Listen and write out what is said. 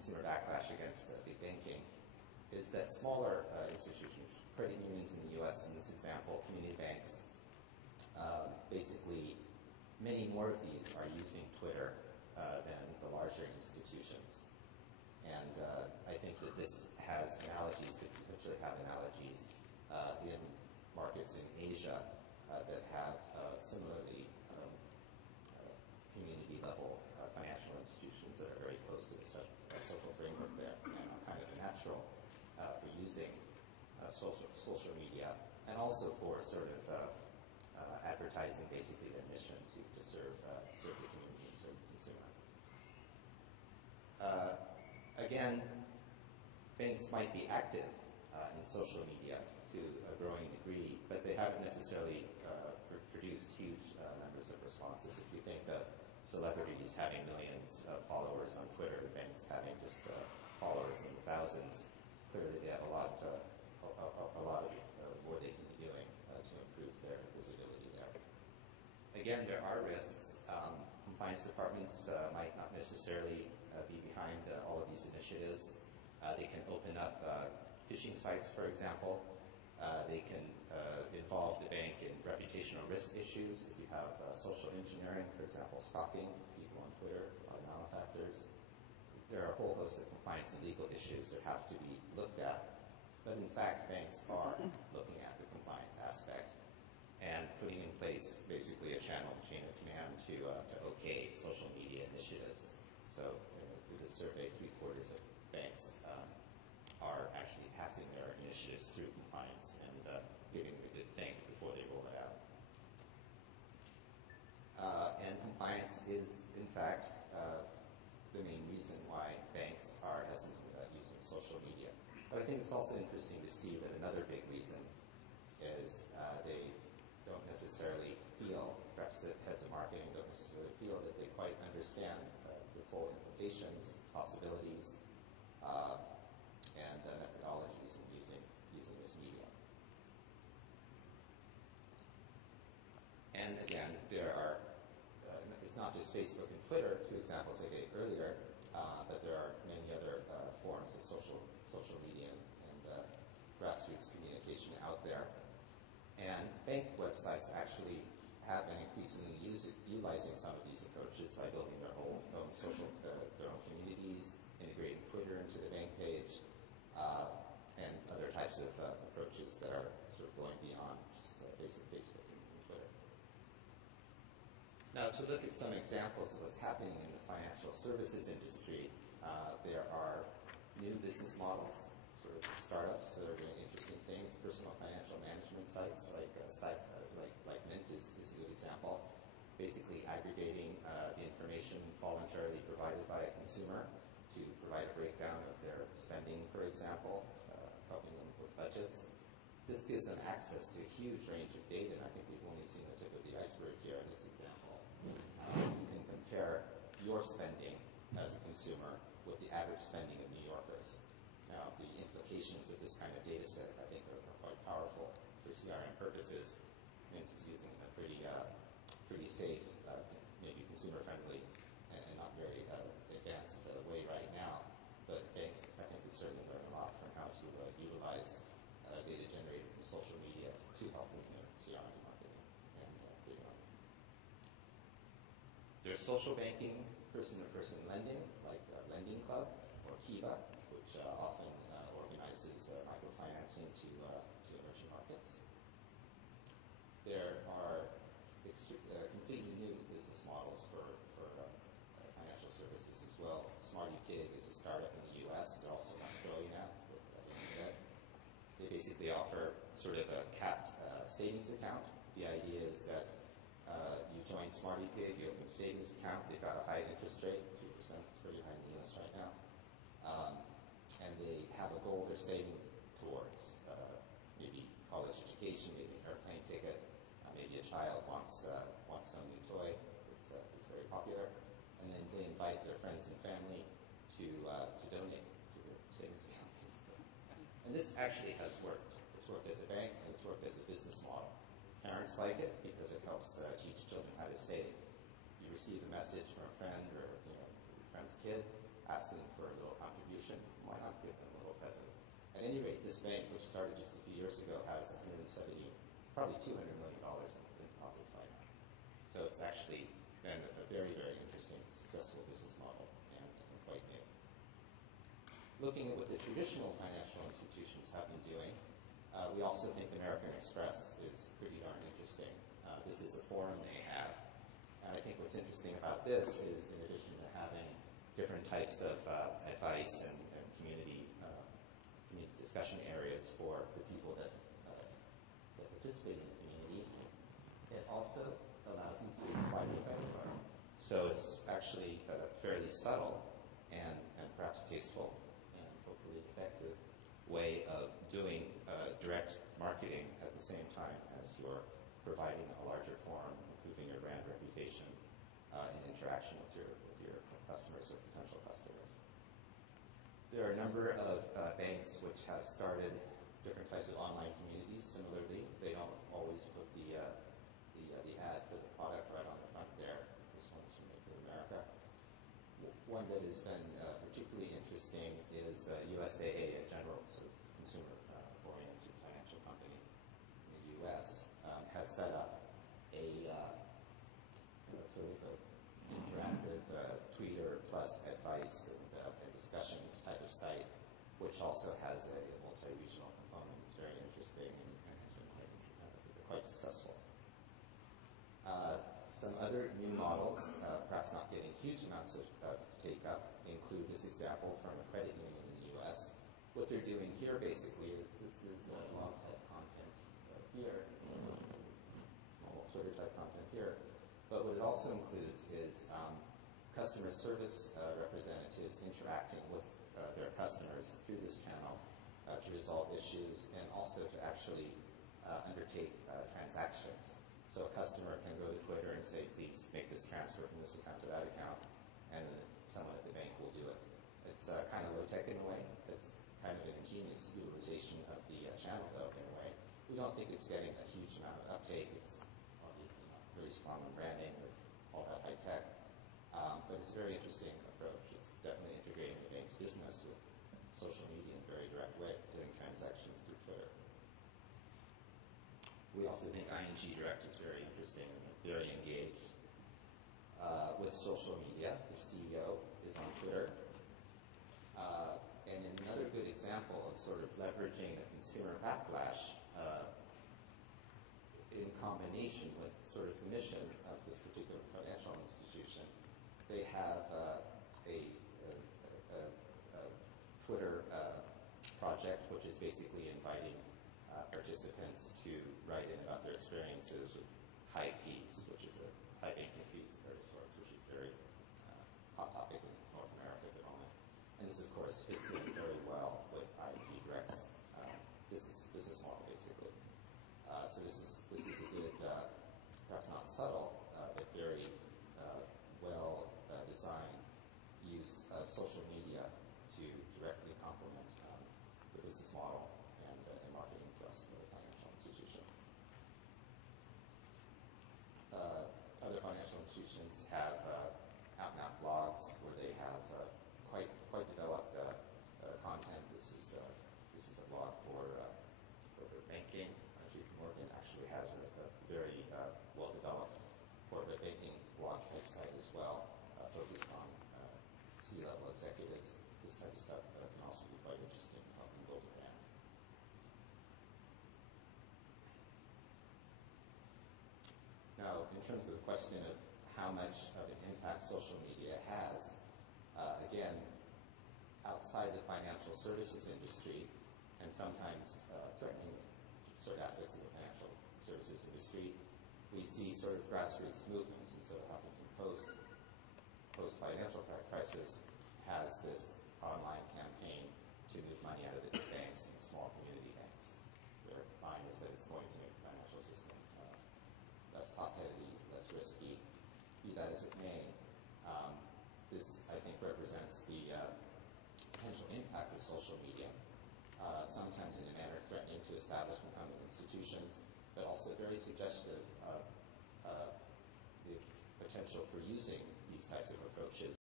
consumer backlash against big banking is that smaller institutions, credit unions in the U.S. in this example, community banks, basically many more of these are using Twitter than the larger institutions. And I think that this has analogies, could potentially have analogies in markets in Asia that have similarly community-level financial institutions that are very close to the social framework there and are kind of natural for using social media, and also for sort of advertising basically their mission to serve the community and serve the consumer. Again, banks might be active in social media to a growing degree, but they haven't necessarily produced huge numbers of responses. If you think of celebrities having millions of followers on Twitter, banks having just followers in the thousands, clearly they have a lot of more they can be doing to improve their visibility there. Again, there are risks. Compliance departments might not necessarily be behind all of these initiatives. They can open up phishing sites, for example. They can involve the bank in reputational risk issues. If you have social engineering, for example, stalking people on Twitter, malefactors, there are a whole host of compliance and legal issues that have to be looked at. But in fact, banks are looking at the compliance aspect and putting in place basically a chain of command to okay social media initiatives. So in this survey, 3/4 of banks are actually passing their initiatives through compliance and giving it a good think before they roll it out. And compliance is, in fact, the main reason why banks are hesitant about using social media. But I think it's also interesting to see that another big reason is they don't necessarily feel, perhaps the heads of marketing don't necessarily feel that they quite understand the full implications, possibilities, and methodologies in using this media. And again, there are, it's not just Facebook and Twitter, two examples I gave earlier, but there are many other forms of social media and grassroots communication out there. And bank websites actually have been increasingly utilizing some of these approaches by building their own their own communities, integrating Twitter into the bank page, and other types of approaches that are sort of going beyond just basic Facebook and Twitter. Now, to look at some examples of what's happening in the financial services industry, there are new business models, sort of startups that are doing interesting things. Personal financial management sites like Mint is a good example. Basically aggregating the information voluntarily provided by a consumer to provide a breakdown of their spending, for example, helping them with budgets. This gives them access to a huge range of data, and I think we've only seen the tip of the iceberg here in this example. You can compare your spending as a consumer with the average spending of New Yorkers. Now, the implications of this kind of data set, I think, are quite powerful for CRM purposes. Mint is using a pretty safe, maybe consumer-friendly, and not very advanced way right now. But banks, I think, could certainly learn a lot from how to utilize data generated from social media to help them in their CRM marketing and data marketing. There's social banking, person-to-person lending, like Lending Club or Kiva, which often organizes microfinancing to emerging markets. There are completely new business models for financial services as well. SmartyPig is a startup in the U.S. They're also in Australia now with ANZ. They basically offer sort of a capped savings account. The idea is that you join SmartyPig, you open a savings account. They've got a high interest rate, 2%. It's pretty high in the U.S. right now. And they have a goal they're saving towards, maybe college education, maybe an airplane ticket, maybe a child wants some new toy that's very popular, and then they invite their friends and family to donate to their savings account, basically. And this actually has worked. It's worked as a bank, and it's worked as a business model. Parents like it because it helps teach children how to save. You receive a message from a friend or your friend's kid asking for a little contribution, why not give them a little present? At any rate, this bank, which started just a few years ago, has probably $200 million in deposits by now. So it's actually been a very, very interesting, successful business model and quite new. Looking at what the traditional financial institutions have been doing, we also think American Express is pretty darn interesting. This is a forum they have. And I think what's interesting about this is, in addition to having different types of advice and community discussion areas for the people that participate in the community, it also allows you to apply for credit cards. So it's actually a fairly subtle and perhaps tasteful and hopefully effective way of doing direct marketing at the same time as you're providing a larger forum, improving your brand reputation in interaction with your customers or potential customers. There are a number of banks which have started different types of online communities. Similarly, they don't always put the ad for the product right on the front there. This one's from Bank of America. One that has been particularly interesting is USAA, a general sort of consumer-oriented financial company in the U.S., has set up a sort of an interactive Twitter plus advice and discussion type of site, which also has a multi-regional component. It's very interesting and has been quite successful. Some other new models, perhaps not getting huge amounts of take-up, include this example from a credit union in the U.S. What they're doing here basically is this is blog type content here, normal Twitter type content here, but what it also includes is customer service representatives interacting with their customers through this channel to resolve issues and also to actually undertake transactions. So a customer can go to Twitter and say, please make this transfer from this account to that account, and then someone at the bank will do it. It's kind of low-tech in a way. It's kind of an ingenious utilization of the channel, though, in a way. We don't think it's getting a huge amount of uptake. It's obviously not very strong on branding or all that high-tech, but it's a very interesting approach. It's definitely integrating the bank's business with social media in a very direct way, doing transactions through Twitter. We also think ING Direct is very interesting and very engaged with social media. The CEO is on Twitter. And another good example of sort of leveraging a consumer backlash in combination with sort of the mission of this particular financial institution, they have a Twitter project which is basically inviting participants to write in about their experiences with high fees, which is high banking fees of various sorts, which is a very hot topic in North America at the moment. And this, of course, fits in very well with ING Direct's business model, basically. So this is a good, perhaps not subtle, but very well-designed use of social media to directly complement the business model and marketing thrust of the financial institution. Other financial institutions have out-and-out blogs where they have quite developed content. This is a blog for banking. JP Morgan actually has a very well-developed corporate banking blog type site as well, focused on C-level executives. This type of stuff can also be quite interesting in helping build a brand. Now, in terms of the question of how much of an impact social media has, again, outside the financial services industry, and sometimes threatening certain aspects of the financial services industry, we see sort of grassroots movements. And so Huffington post-financial crisis has this online campaign to move money out of the big banks and small community banks. Their line is that it's going to make the financial system less top-heavy, less risky. Be that as it may, this, I think, represents the potential impact of social media, sometimes in a manner threatening to establish incumbent institutions, but also very suggestive of the potential for using these types of approaches